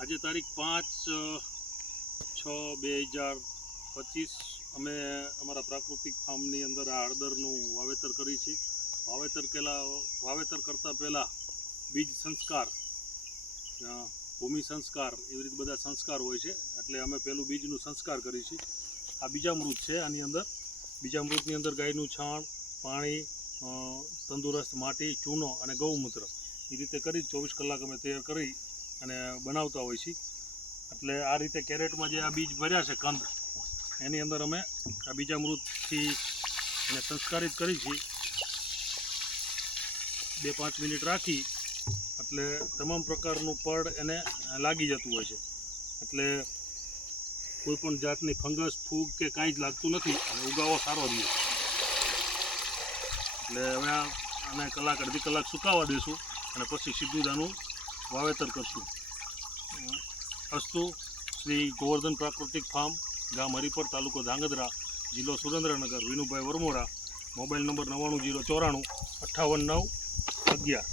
આજે તારીખ 5/6/2025 અમે અમારા પ્રાકૃતિક ફાર્મની અંદર આ હળદરનું વાવેતર કરી છે. વાવેતર કરતાં પહેલાં બીજ સંસ્કાર, ભૂમિ સંસ્કાર, એવી રીતે બધા સંસ્કાર હોય છે. એટલે અમે પહેલું બીજનું સંસ્કાર કરી છે. આ બીજામૃત છે. આની અંદર બીજામૃતની અંદર ગાયનું છાણ, પાણી, તંદુરસ્ત માટી, ચૂનો અને ગૌમૂત્ર એ રીતે કરી 24 કલાક અમે તૈયાર કરી અને બનાવતા હોય છે. એટલે આ રીતે કેરેટમાં જે આ બીજ ભર્યા છે કંદ, એની અંદર અમે આ બીજામૃતથી એને સંસ્કારિત કરી છે. 2-5 મિનિટ રાખી એટલે તમામ પ્રકારનું પડ એને લાગી જતું હોય છે. એટલે કોઈપણ જાતની ફંગસ, ફૂગ કે કાંઈ જ લાગતું નથી અને ઉગાવો સારો રહે. એટલે હવે આને અડધી કલાક સુકાવા દઈશું અને પછી સીધું જ આનું વાવેતર કરશું. અસ્તુ શ્રી ગોવર્ધન પ્રાકૃતિક ફાર્મ, ગામ હરિપર, તાલુકો ધાંગધ્રા, જિલ્લો સુરેન્દ્રનગર. વિનુભાઈ વરમોરા. Mobile number 99 094 58 9 11.